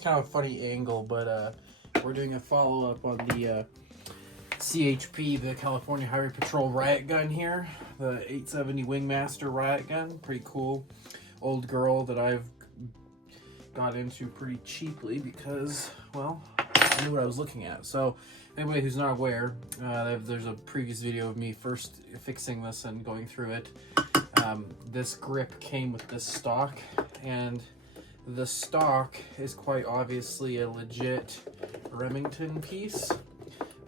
It's kind of a funny angle, but we're doing a follow-up on the CHP, the California Highway Patrol riot gun here. The 870 Wingmaster riot gun. Pretty cool. Old girl that I've got into pretty cheaply because, well, I knew what I was looking at. So anybody who's not aware, there's a previous video of me first fixing this and going through it. This grip came with this stock, and the stock is quite obviously a legit Remington piece,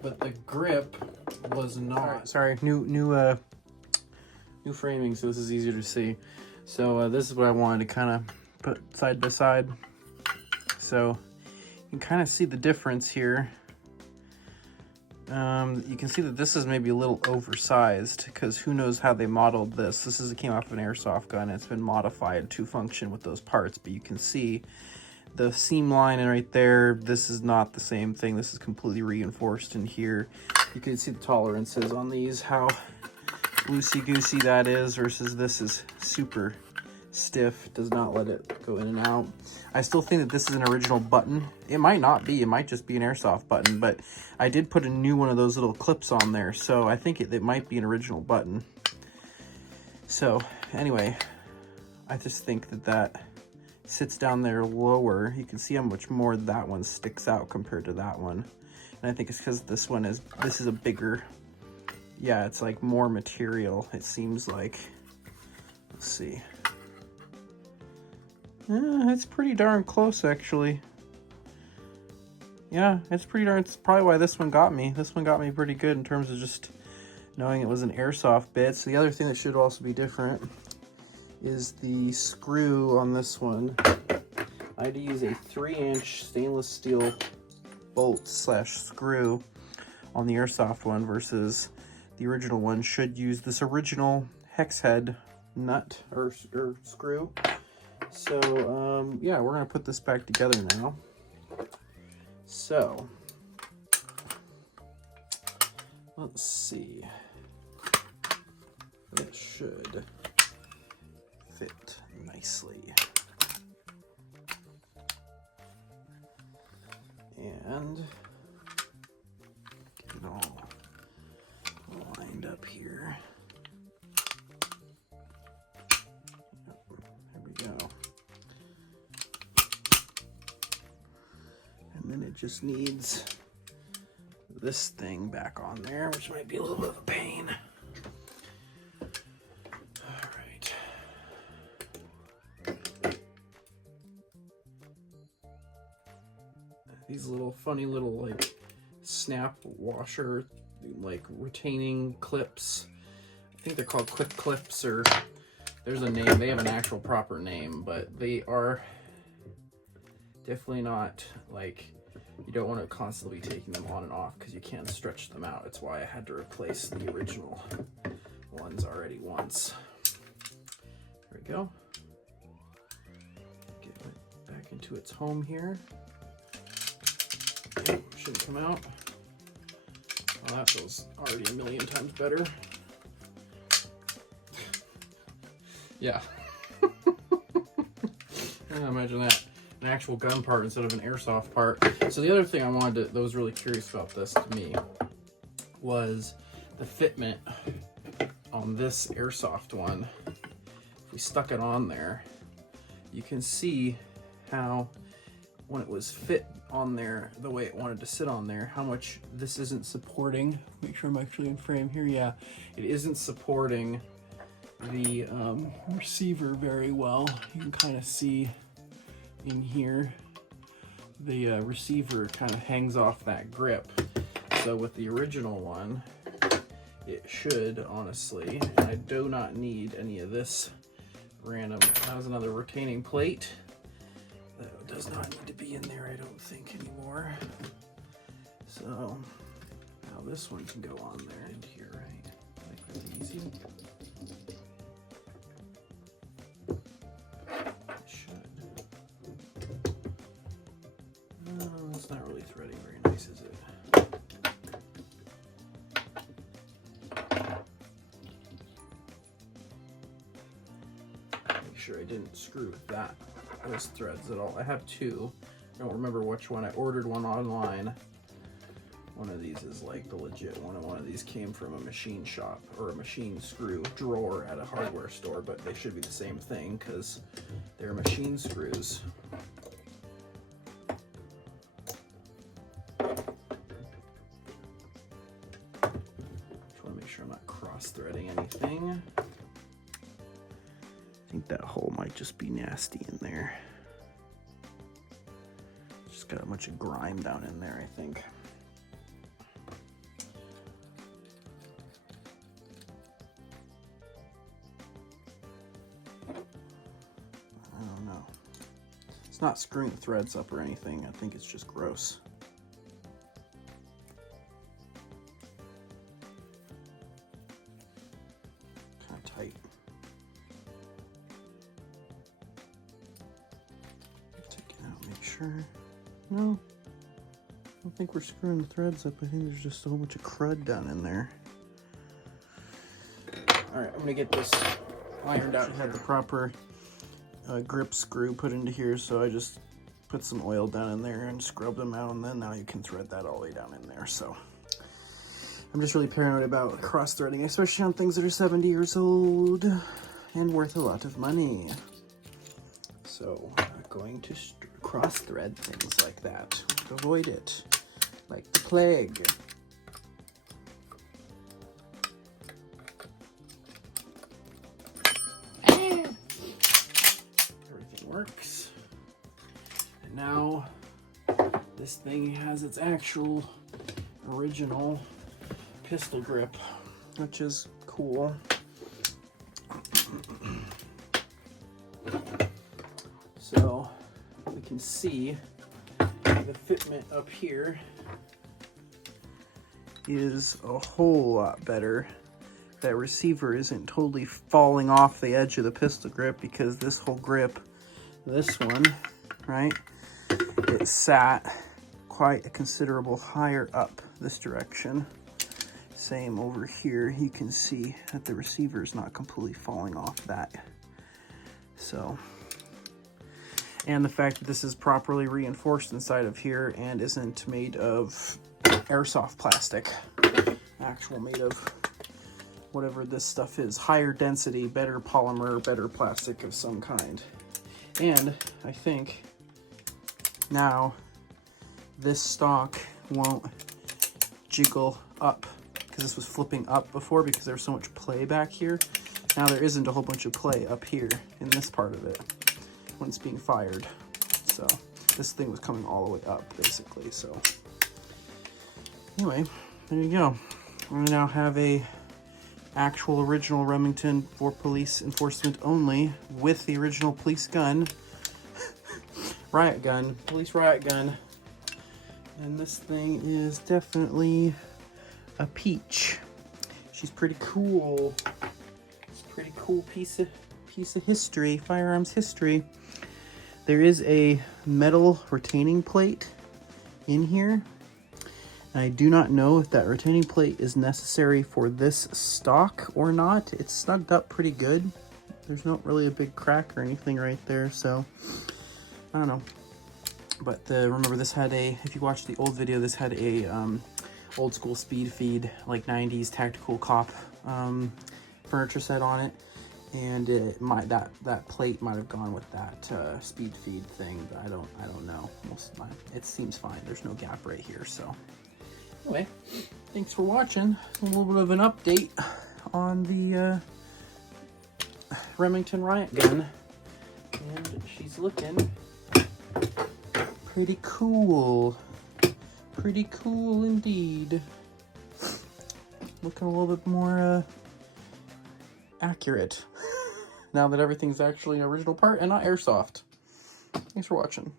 but the grip was not. Sorry, new framing, so this is easier to see. So this is what I wanted to kind of put side by side, so you can kind of see the difference here. You can see that this is maybe a little oversized because who knows how they modeled this. It came off of an airsoft gun. It's been modified to function with those parts, but you can see the seam line right there. This is not the same thing. This is completely reinforced in here. You can see the tolerances on these, how loosey-goosey that is versus this is super stiff, does not let it go in and out. I still think that this is an original button. It might not be, it might just be an airsoft button, but I did put a new one of those little clips on there, so I think it might be an original button. So anyway, I just think that sits down there lower. You can see how much more that one sticks out compared to that one, and I think it's because this is a bigger, yeah, it's like more material, it seems like. Let's see. It's pretty darn close, actually. Yeah, it's probably why this one got me. This one got me pretty good in terms of just knowing it was an airsoft bit. So the other thing that should also be different is the screw on this one. I had to use a 3-inch stainless steel bolt / screw on the airsoft one versus the original one should use this original hex head nut or screw. So yeah, we're gonna put this back together now. So let's see, it should fit nicely, and get it all lined up here. And then it just needs this thing back on there, which might be a little bit of a pain. All right. These little funny little like snap washer, like retaining clips. I think they're called quick clips, or there's a name. They have an actual proper name, but they are definitely not like, you don't want to constantly be taking them on and off because you can't stretch them out. It's why I had to replace the original ones already once. There we go. Get it back into its home here. Oh, shouldn't come out. Well, that feels already a million times better. Yeah. Imagine that. An actual gun part instead of an airsoft part. So the other thing I wanted to, that was really curious about this to me, was the fitment on this airsoft one. If we stuck it on there, you can see how when it was fit on there the way it wanted to sit on there, how much this isn't supporting. Make sure I'm actually in frame here. Yeah, it isn't supporting the receiver very well. You can kind of see in here the receiver kind of hangs off that grip. So with the original one, it should honestly, and I do not need any of this random, that was another retaining plate that does not need to be in there, I don't think, anymore. So now this one can go on there and here, right? Like that's easy. It's not really threading very nice, is it? Make sure I didn't screw with those threads at all. I have two. I don't remember which one. I ordered one online. One of these is like the legit one, and one of these came from a machine shop or a machine screw drawer at a hardware store, but they should be the same thing because they're machine screws. Just want to make sure I'm not cross-threading anything. I think that hole might just be nasty in there. Just got a bunch of grime down in there, I think. Not screwing the threads up or anything. I think it's just gross. Kind of tight. Take it out, make sure. No, I don't think we're screwing the threads up. I think there's just a whole bunch of crud down in there. All right, I'm gonna get this ironed out. Had the proper grip screw put into here, so I just put some oil down in there and scrub them out, and then now you can thread that all the way down in there. So I'm just really paranoid about cross-threading, especially on things that are 70 years old and worth a lot of money. So I'm not going to cross-thread things like that to avoid it, like the plague. Works. And now this thing has its actual original pistol grip, which is cool. So we can see the fitment up here is a whole lot better. That receiver isn't totally falling off the edge of the pistol grip, because this whole grip, this one, right, it sat quite a considerable higher up this direction. Same over here, you can see that the receiver is not completely falling off that. So, and the fact that this is properly reinforced inside of here and isn't made of airsoft plastic, actual made of whatever this stuff is, higher density, better polymer, better plastic of some kind. And I think now this stock won't jiggle up, because this was flipping up before because there was so much play back here. Now there isn't a whole bunch of play up here in this part of it when it's being fired. So this thing was coming all the way up basically. So anyway, there you go. We now have a actual original Remington for police enforcement only, with the original police gun, riot gun, police riot gun. And this thing is definitely a peach. She's pretty cool. It's a pretty cool piece of history, firearms history. There is a metal retaining plate in here. I do not know if that retaining plate is necessary for this stock or not. It's snugged up pretty good. There's not really a big crack or anything right there, so I don't know. But remember, this had a, if you watch the old video, this had a old school speed feed, like 90s tactical cop furniture set on it, and that plate might have gone with that speed feed thing, but I don't know. It seems fine. There's no gap right here, so. Anyway, thanks for watching. A little bit of an update on the Remington riot gun. And she's looking pretty cool. Pretty cool indeed. Looking a little bit more accurate now that everything's actually an original part and not airsoft. Thanks for watching.